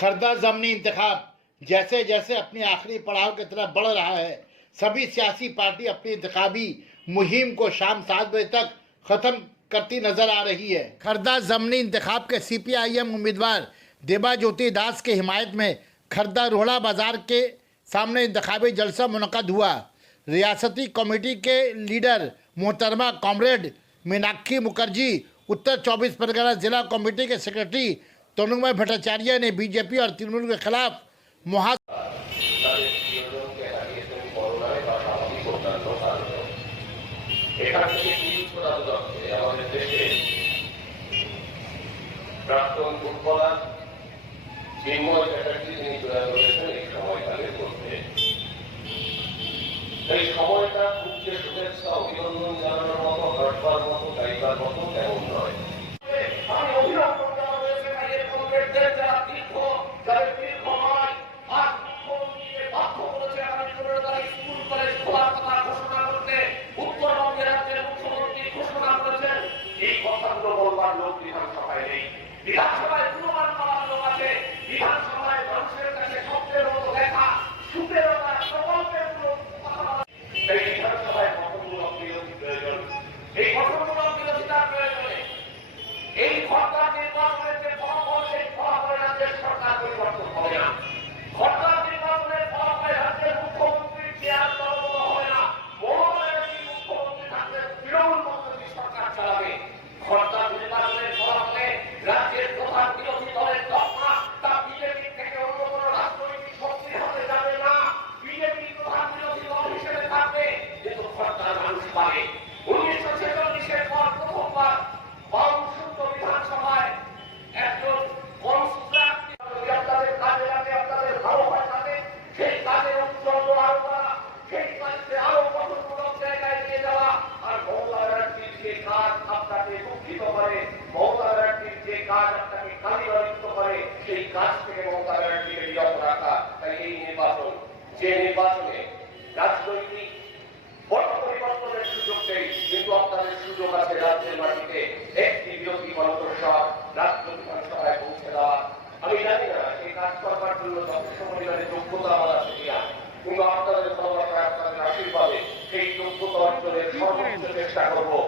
खरदा ज़मनी इंतखाब जैसे जैसे अपनी आखिरी पड़ाव की तरफ बढ़ रहा है, सभी सियासी पार्टी अपनी इंतखाबी मुहिम को शाम 7 बजे तक ख़त्म करती नजर आ रही है। खरदा ज़मनी इंतखाब के CPIM उम्मीदवार देबा ज्योति दास की हिमायत में खरदा रोहड़ा बाजार के सामने इंतखाबी जलसा मुनक़द हुआ। रियासती कमेटी के लीडर मोहतरमा कॉमरेड मीनाक्षी मुखर्जी, उत्तर 24 परगना जिला कमेटी के सेक्रेटरी तनुमय भट्टाचार्य ने बीजेपी और तृणमूल के खिलाफ প্রাক্তন ফুটবলার চিন্ময় চ্যাটার্জি তিনি প্রয়াস করেছেন এই সময়কালের মধ্যে। এই সময়টা খুব যে শুভেচ্ছা অভিনন্দন জানানোর মতো, হাঁটবার মতো, গাইবার মতো তেমন নয়। আমি অভিনন্দন জানাবো এসএফআইয়ের কমরেডদের যারা যাদের দীর্ঘময় হাত দিয়ে বাধ্য করেছে আগামী 15 তারিখ স্কুল কলেজ খোলার কথা ঘোষণা করতে উত্তরবঙ্গের রাজ্যের মুখ্যমন্ত্রী ঘোষণা করেছেন। এই কথাগুলো বলবার লোক বিধানসভায় নেই। বিধানসভায় পুনর্বার করার লোক আছে। বিধানসভায় মানুষের কাছে শব্দের মতো লেখা সুপেরতা প্রকল্পের এই বিধানসভায় গঠনমূলক বিরোধী প্রয়োজন। এই গঠনমূলক বিরোধিতার প্রয়োজনে এই খরদার নির্বাচনের যে ফলাফল, সেই ফলাফলে রাজ্যের সরকার পরিবর্তন হবে না। খরদার নির্বাচনের ফলাফলে রাজ্যের মুখ্যমন্ত্রীর চেয়ার দলবদ্ধ হবে না। মমতা ব্যানার্জি মুখ্যমন্ত্রী থাকলে তৃণমূল কংগ্রেস সরকার চালাবে। খরদার নির্বাচনের ফলাফলে রাজ্যের প্রধান বিরোধী দলের দফা তা বিজেপি থেকে অন্য কোন রাজনৈতিক শক্তির হাতে যাবে না। বিজেপি প্রধান বিরোধী দল হিসেবে থাকবে, কিন্তু খরদার মানুষ পাবে। 1946-এর পর প্রথমবার বামসুদ্ধ বিধানসভায় একজন আপনাদের কাজে লাগে, আপনাদের ভালো হয় থাকে, সেই কাজের উচ্চন্দ আরো করা, সেই কাজকে আরো গঠনমূলক জায়গায় নিয়ে যাওয়া। আর মমতা ব্যানার্জির যে কাজ আপনাকে দুঃখিত করে, মমতা ব্যানার্জির যে কাজ আপনাকে কালিমালিপ্ত করে, সেই কাজ থেকে মমতা ব্যানার্জিকে বিরত রাখা। তাই এই নির্বাচন, যে নির্বাচনে রাজনৈতিক পট পরিবর্তনের সুযোগ নেই, কিন্তু আপনাদের সুযোগ আছে রাজ্যের মাটিতে একটি বিরোধী কণ্ঠস্বর রাজ্য বিধানসভায় পৌঁছে দেওয়া। আমি জানি না সেই কাজ করবার জন্য যথেষ্ট পরিমাণে যোগ্যতা আমার আছে কিনা, কিন্তু আপনাদের ভালোবাসা, আপনাদের আশীর্বাদে সেই যোগ্যতা অর্জনের সর্বোচ্চ চেষ্টা করবো।